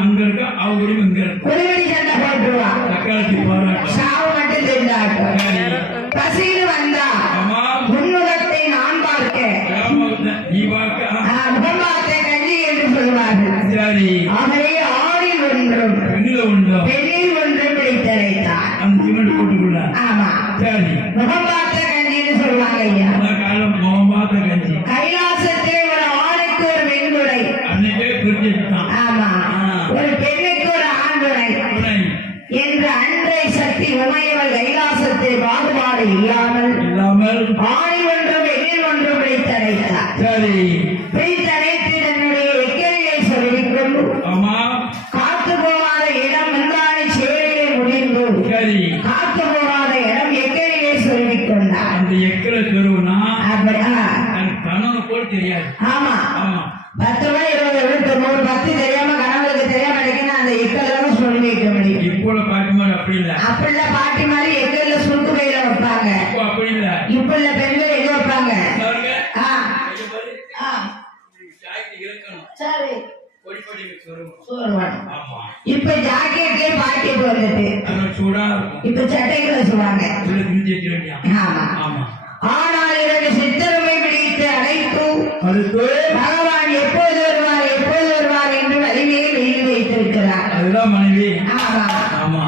அங்க இருக்க அவங்க அங்க இருக்கு சாவு மட்டும் தெரிஞ்சா காட்டும். பசியில் வந்தா முன்முகத்தை நான் பார்க்க முகம் பார்த்த கஞ்சி என்று சொல்வார்கள். அவரே ஆணில் ஒன்றும் பெண்ணில் ஒன்றும் பிடித்தரைத்தான். ஆமா, முகம் பார்த்த கஞ்சின்னு சொல்லுவாங்க ஐயா. கைலாசத்திலே ஒரு ஆணுக்கு ஒரு பெண்குடை, ஆமா, ஒரு பெண்ணுக்கு ஒரு ஆண்குடை என்று அன்றை சக்தி உமையவள் கைலாசத்தில் பாகுபாடு இல்லாமல் ஆணில் ஒன்றும் பெண்ணில் ஒன்றும் பிடித்தரைத்தார். பிடித்தரைத்து தன்னுடைய எக்கரியை சொல்லிக்கொண்டு காத்து போகாத இடம் வந்தானை சேவையை முடிந்து காத்து போகாத இடம் எக்கரியை சொல்லிக் கொண்டார். அந்த எக்கரை பெறுவனா கணவனு போல தெரியாது. ஆமா, 10 ரூபாய் 20 ரூபாய் 10 தெரியாம கணவனுக்கு தெரியாம கிடைக்குன்னா அந்த எக்கெல்லாம் சொல்லி வைக்க முடியும். இப்போ பாட்டி மாதிரி அப்படி இல்ல, அப்படி இல்ல. பாட்டி மாதிரி எக்கல்ல சுருக்கு பையில வைப்பாங்க. அப்படி இல்ல, இப்ப இல்ல. பெண்கள் எங்க வைப்பாங்க? சரி, இப்ப ஜாக்கெட்லயே பாக்கெட் வந்துட்டு இப்ப சட்டைகளை சொல்லுவாங்க. ஆனால் இரண்டு சித்தரமை பிடித்து அழைத்து பகவான் எப்போது வருவார் என்று வலிமையை வெளியில் வைத்திருக்கிறார். ஆமா,